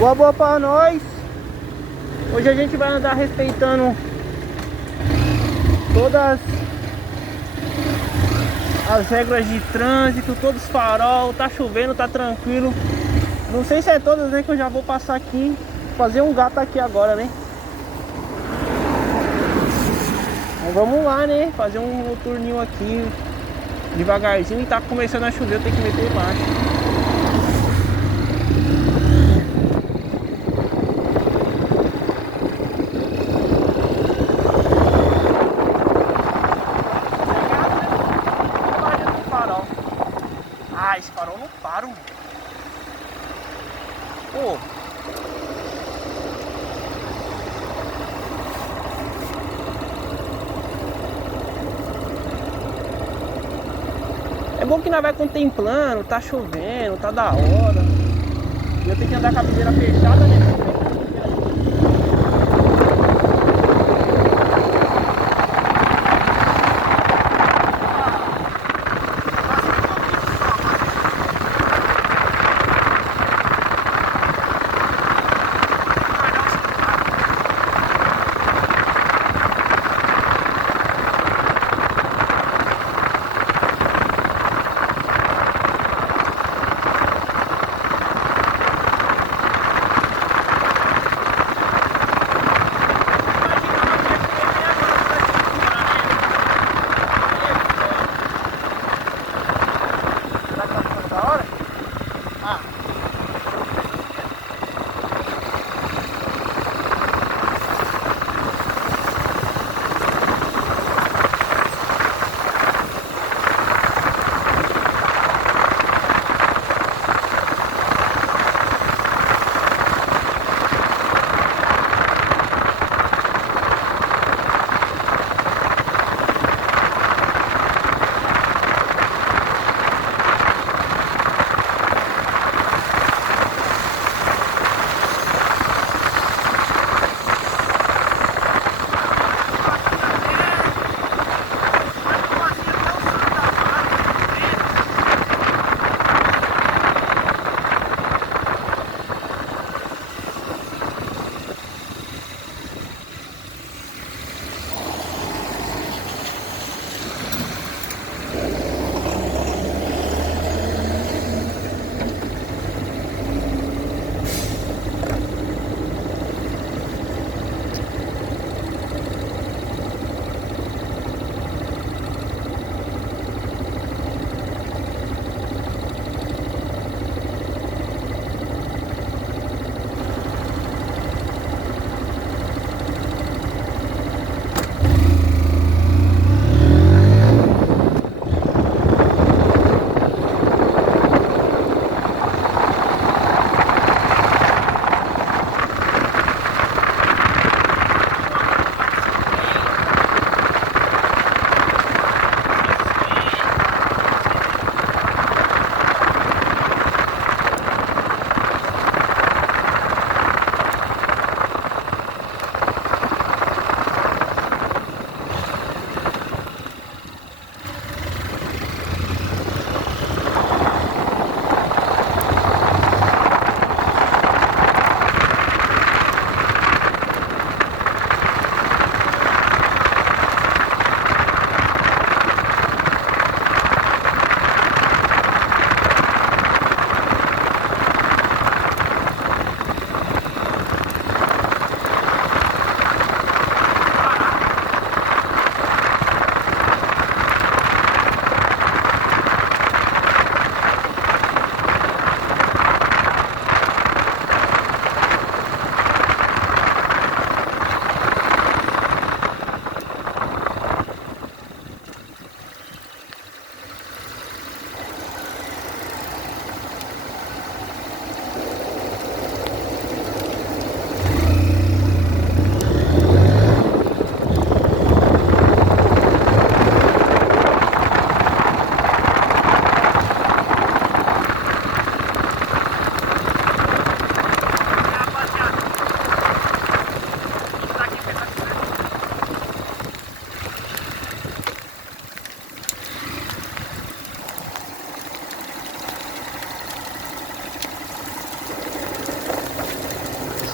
Boa pra nós. Hoje a gente vai andar respeitando todas as regras de trânsito, todos os farol. Tá chovendo, tá tranquilo. Não sei se é todas, né, que eu já vou passar aqui. Fazer um gato aqui agora, né? Mas vamos lá, né? Fazer um noturninho aqui devagarzinho. E tá começando a chover, eu tenho que meter marcha. Ah, esse farol não para, mano. Pô. É bom que nós vai contemplando, tá chovendo, tá da hora. E eu tenho que andar com a viseira fechada, né?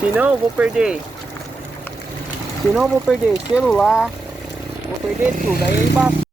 Senão eu vou perder. Senão eu vou perder celular. Vou perder tudo. Aí embaixo.